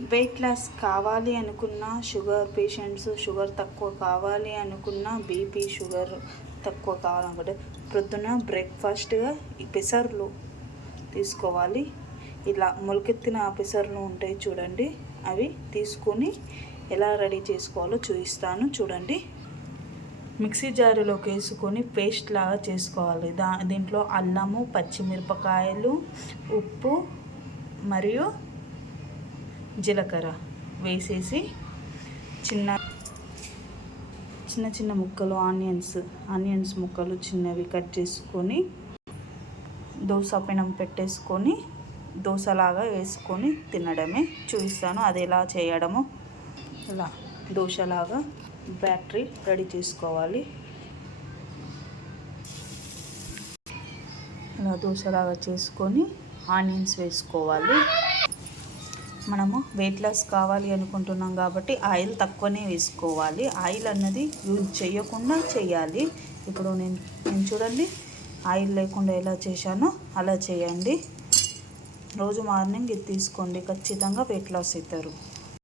Weight loss కావాలి అనుకున్న sugar patients, sugar తక్కువ కావాలి అనుకున్న బీపీ, షుగర్ తక్కువ కావాలనుకుంటే ప్రొద్దున బ్రేక్ఫాస్ట్గా ఈ పెసర్లు తీసుకోవాలి. ఇలా మొలకెత్తిన పెసర్లు ఉంటాయి చూడండి, అవి తీసుకొని ఎలా రెడీ చేసుకోవాలో చూపిస్తాను చూడండి. మిక్సీ జారులోకి వేసుకొని పేస్ట్ లాగా చేసుకోవాలి. దీంట్లో అల్లము, పచ్చిమిరపకాయలు, ఉప్పు మరియు జీలకర్ర వేసేసి చిన్న చిన్న ముక్కలు ఆనియన్స్ ముక్కలు చిన్నవి కట్ చేసుకొని దోశ పెనం పెట్టేసుకొని దోశలాగా వేసుకొని తినడమే. చూపిస్తాను అది ఎలా చేయడమో. ఇలా దోశలాగా బ్యాటరీ రెడీ చేసుకోవాలి. ఇలా దోశలాగా చేసుకొని ఆనియన్స్ వేసుకోవాలి. మనము వెయిట్ లాస్ కావాలి అనుకుంటున్నాం కాబట్టి ఆయిల్ తక్కువనే వేసుకోవాలి. ఆయిల్ అన్నది యూజ్ చేయకుండా చేయాలి. ఇప్పుడు నేను చూడండి ఆయిల్ లేకుండా ఎలా చేశానో అలా చేయండి. రోజు మార్నింగ్ ఇది తీసుకోండి, ఖచ్చితంగా వెయిట్ లాస్ అవుతారు.